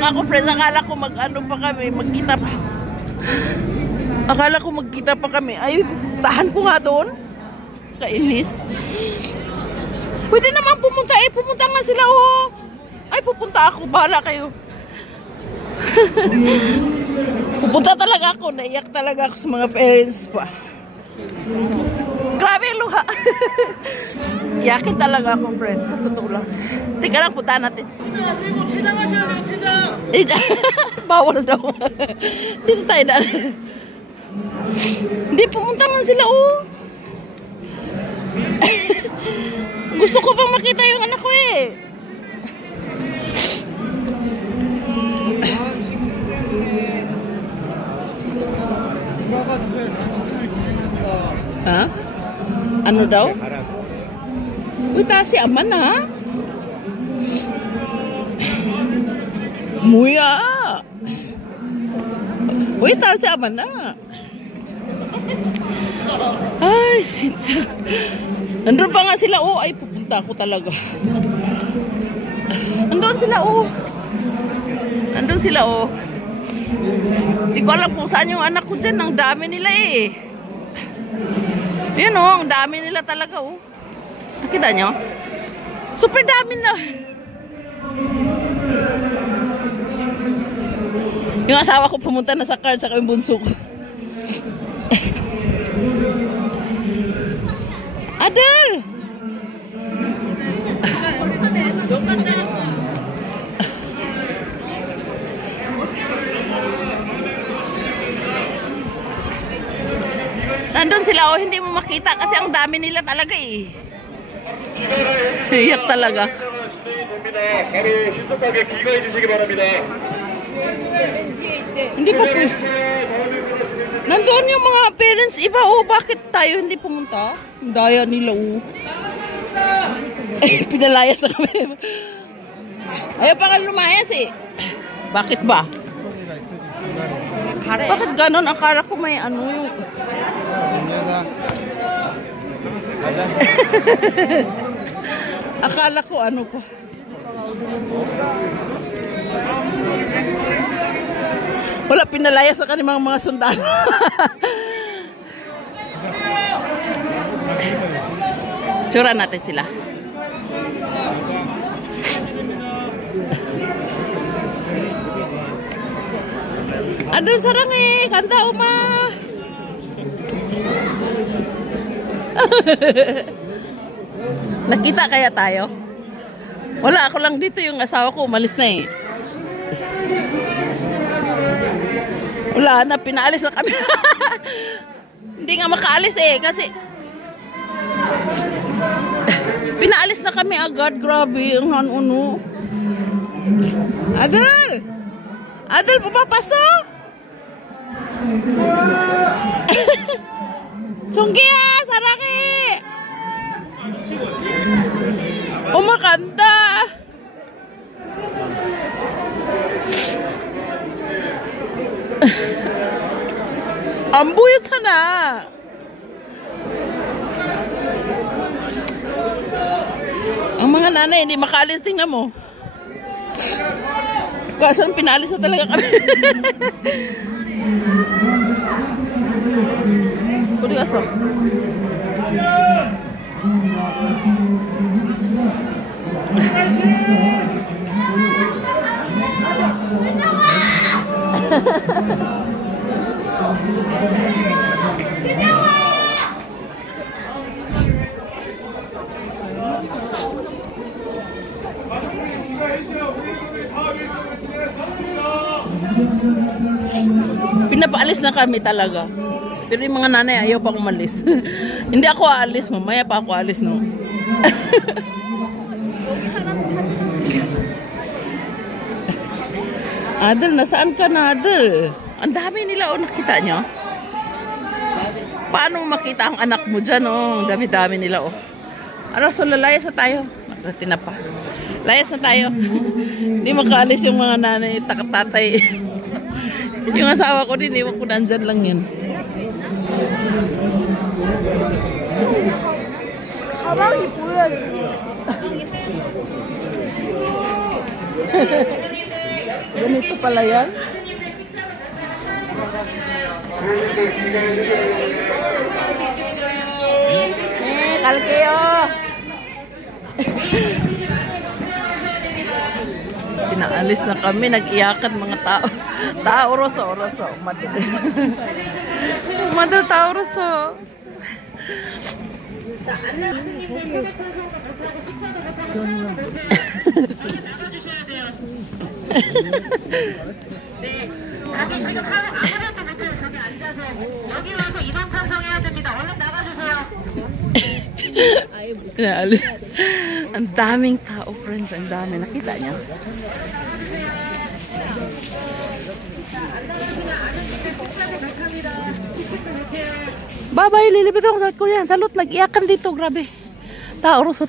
Naiyak ako, friends. Akala ko mag-ano pa kami, magkita pa. Akala ko magkita pa kami. Ay, tahan ko nga doon. Kainis. Pwede naman pumunta eh. Pumunta nga sila oh. Ay, pupunta ako. Bahala kayo. Pupunta talaga ako. Naiyak talaga ako sa mga parents pa. Grabe luha. Yakin talaga ako, friends. Sa totoo lang. Teka lang, punta natin. Bawal daw. Dito tayo na. Hindi, pumunta man sila, oh. Gusto ko pang makita yung anak ko, eh. Ha? Ano daw? Uy, tasi aman na. Muya. Uy, tasi aman na. Ay, sitsa. Nandun pa nga sila, oh. Ay, pupunta ako talaga. Nandun sila, oh. Nandun sila, oh. Hindi ko alam kung saan yung anak ko dyan. Ang dami nila, eh. Yun, oh. Ang dami nila talaga, oh. Nakita nyo? Super dami na. Yung asawa ko pumunta na sa car, saka yung bunso ko. Adel! Nandun sila, oh, hindi mo makita kasi ang dami nila talaga eh. Iyak talaga. Hindi pa po. Nandun yung mga parents iba, oh, bakit tayo hindi pumunta? Ang daya nila, oh. Eh, pinalayas na kami. Ayaw pa nga lumayas eh. Bakit ba? Bakit ganon? Akala ko may ano yung... Akala ko ano pa. Wala, pinalayas na kanimang mga sundalo. Tsura natin sila. Adul sarang eh, kanta uma. Nakita kaya tayo? Wala, ako lang dito, yung asawa ko umalis na eh. Wala na, pinaalis na kami. Hindi nga makaalis eh, kasi pinaalis na kami agad. Grabe, ang hanuno. Adel! Adel, pupapasok! Chonggiya, saraki! Umakanda! Ang buyot sana! Ang mga nanay, hindi makaalis, tingnan mo. Kasan pinalis na talaga kami. Pwede kasap. Pinapaalis na kami talaga. Pero yung mga nanay ayaw pa umalis. Hindi ako aalis, mamaya pa ako aalis, no. Adel, nasaan ka na, Adel? Ang dami nila, oh, nakita nyo? Paano makita ang anak mo dyan, oh? Ang dami-dami nila, oh. Ano, so lalayas na tayo. Makatin na pa. Layas na tayo. Hindi makaalis yung mga nanay, takatatay. Yung asawa ko din, iwan ko nandyan lang yun. 가방이 보여요. Ganito pala yan. Kalkeo! Pinaalis na kami, nag-iyakan mga tao. Tao roso. Umadal. Umadal tao roso. Pinaalis. Ang daming tao, friends. Ang dami. Nakita niya. Bye-bye. Lilipit ako sa Korean. Salute. Nag-iyakan dito. Grabe. Tao roso.